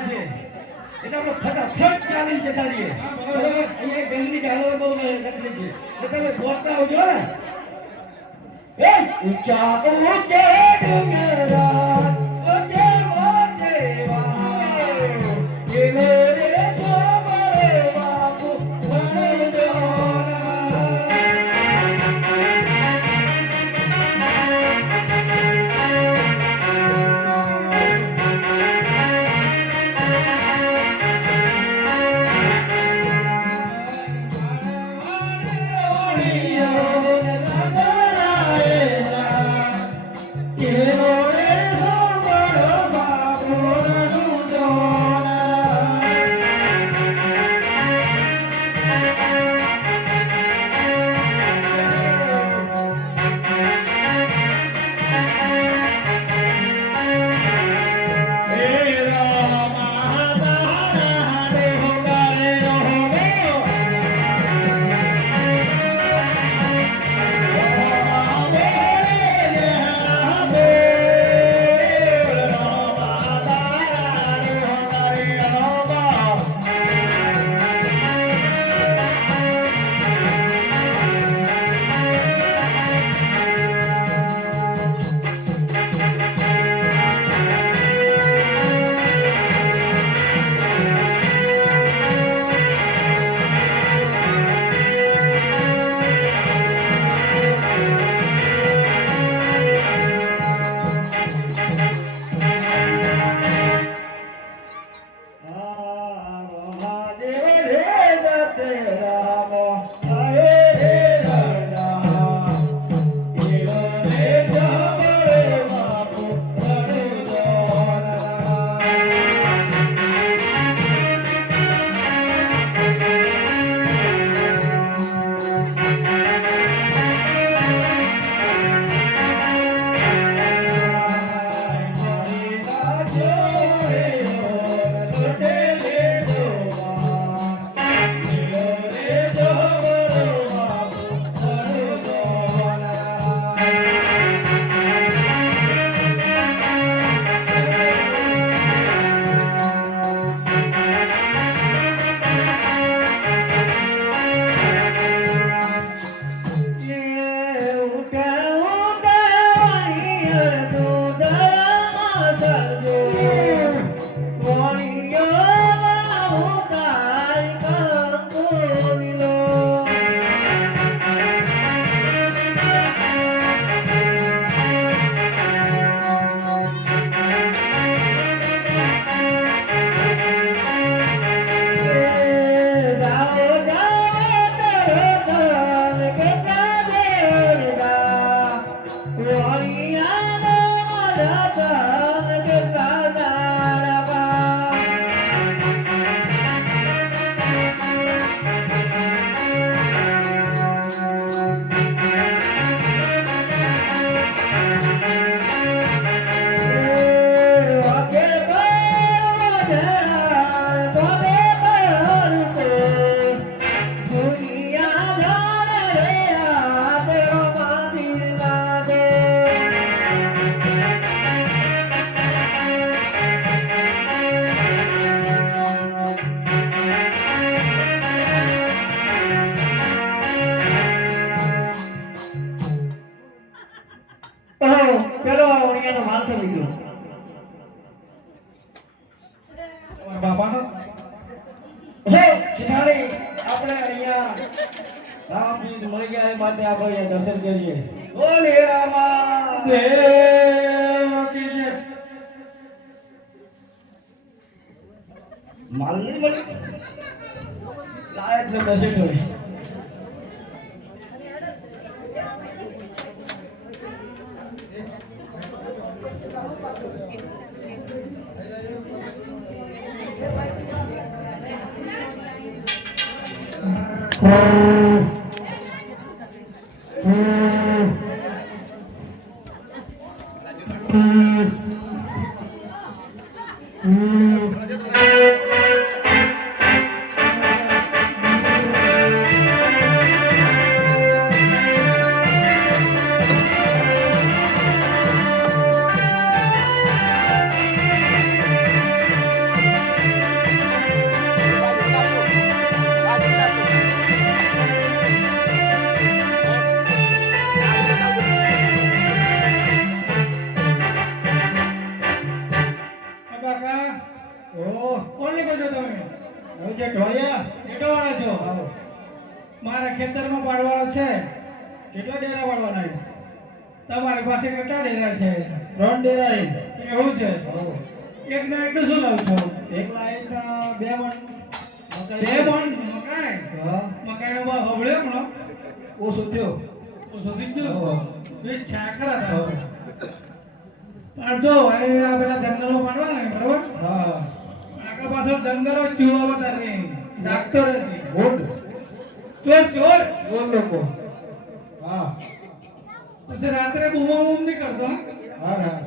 છે એટલે આપણે ફટાફટ ચાલી જતા રહીએ બરાબર અહીંયા ગંદી ડાલો બહુ તકલીફ છે એટલે તમે દોડતા આવજો ને એ ઊંચા ઊંચે ડુંગરા ઊંચે વાટેવા એ મેરે છોકરે બાપુ બાપાનો આપણે અહીંયા રામજી મળી ગયા એ માટે આપણે દર્શન કરીએ બોલે રામા દેવ કી જય માલ નહીં મળી લાયક છે દર્શન કરી તમારા ખેતરમાં પાડવાનો છે. કેટલા ડેરા વાળવાના છે? તમારી પાસે કેટલા ડેરા છે? 3 ડેરા છે. એવું છે? હો. એક ના એટલું શું લાવ છો? એક લાઈન 2 મણ બે મણ મકાઈ. હા. મકાઈનો ભાવ હબળ્યો હમણાં ઓછો થયો. ઓછો થઈ ગયો. હો. બે છાકરા હો. હતા. પણ જો હવે આ પેલા જંગલો પાડવાના ને, બરોબર? હા. આગળ પાછળ જંગલો ચૂવા વધારે ડાક્ટર હતી. ગુડ. ચોર ચોર. બોલ લોકો. હા. પછી રાત્રે બૂમો બૂમ નહીં કરતો હા? હા હા.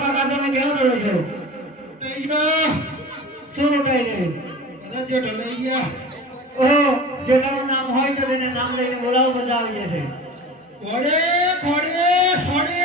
કાકા તમે કેવો રડો છો? શું લટાઈ ગયું? બધા જે ઢલાઈ ગયા. ઓહો, જેનાનું નામ હોય તો તેને નામ લઈને બોલાવો, બધા આવી જશે. ખોડે ખોડે ખોડે.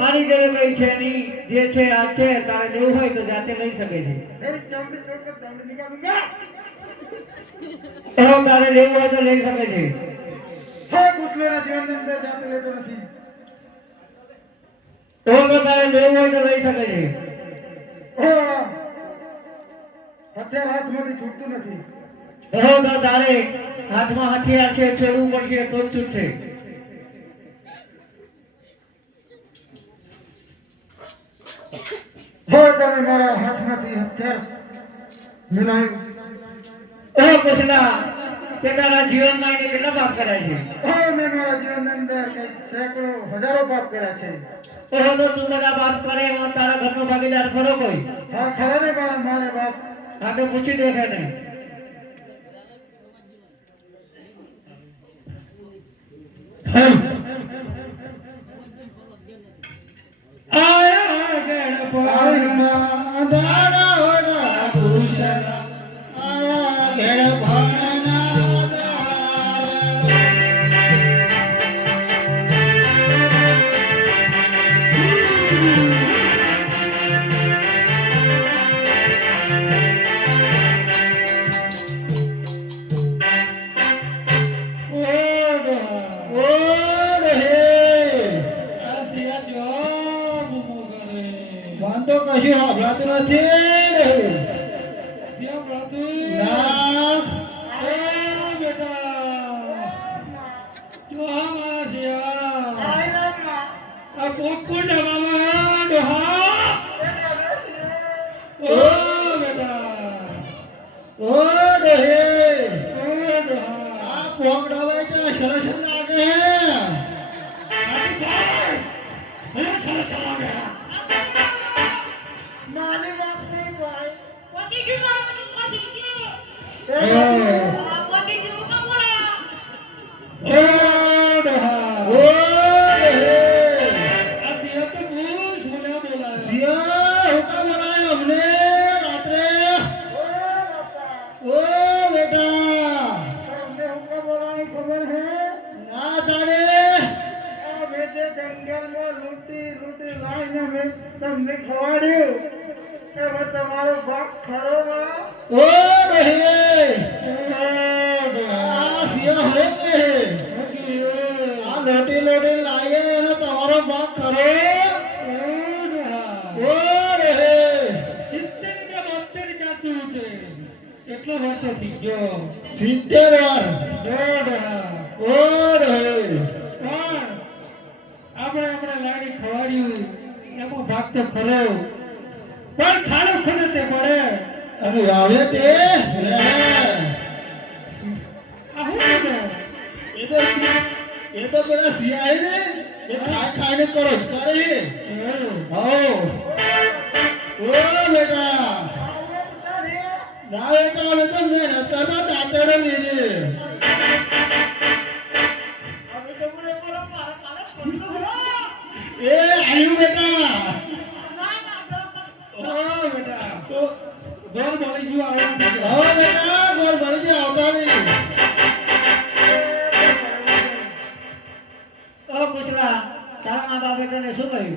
મારી ઘરે કઈ છે નહીં, જે છે આ છે, તારે લેવું હોય તો જાતે લઈ શકે છે. તારે લેવું હોય તો લઈ શકે છે. તારે લેવું હોય તો લઈ શકે છે. તો તારે હાથમાં હથિયાર છે, છોડવું પડશે તો જ છૂટશે. મારા હાથમાંથી હથિયાર મિલાયું. કૃષ્ણ, તે તારા જીવનમાં એને કેટલા પાપ કર્યા છે? મેં મારા જીવનની અંદર સેંકડો હજારો પાપ કર્યા છે. તો તું બધા પાપ કરે એમાં તારા ઘરનો ભાગીદાર ખરો કોઈ? હા, ખરો ને મારા મારે બાપ. હા, તો પૂછી દેખે ને. આયા ગણપતિના દાડા વડા ભૂષણ, આયા ગણપતિના તો કશું સાંભળાતું નથી. સરસ લાગે. તમને ખવાડ્યું એમાં તમારો ભાગ ખરો માં. ઓ આ લોટી લોટી લાગે એનો તમારો ભાગ ખરો. કેટલો વર્ષો થઈ ગયો? 70 વાર. આપણે લાડી ખવાડ્યું એમાં ભાગ તો ખરો, પણ ખાડો ખોડે તે પડે. અને આવે તે એ તો પેલા સિયાય ને એ ખાઈને કરો કરે. ઓ બેટા ના બેટા હવે તો મેં નતરના દાંતડો લીધે. એ આયુ બેટા. ગોળ બળી ગયું આવતા. બેટા ગોળ બળી ગયું આવતા નહીં. પૂછલા તારા મા બાપે તને શું કહ્યું?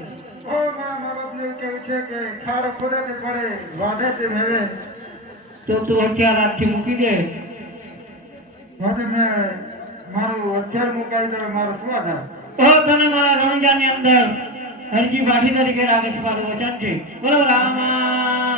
મારા મા બાપ એવું કહે છે કે ખાડો ખોદે તે પડે વાઢે તે ભેવે. તો તું હથિયાર હાથથી મૂકી દે. વાઢે મેં મારું હથિયાર મુકાવી દે. મારું શું આધાર? તને મારા રણજાની અંદર હરજી બાઠી તરીકે રાખે છે. મારું વચન છે. બોલો રામા.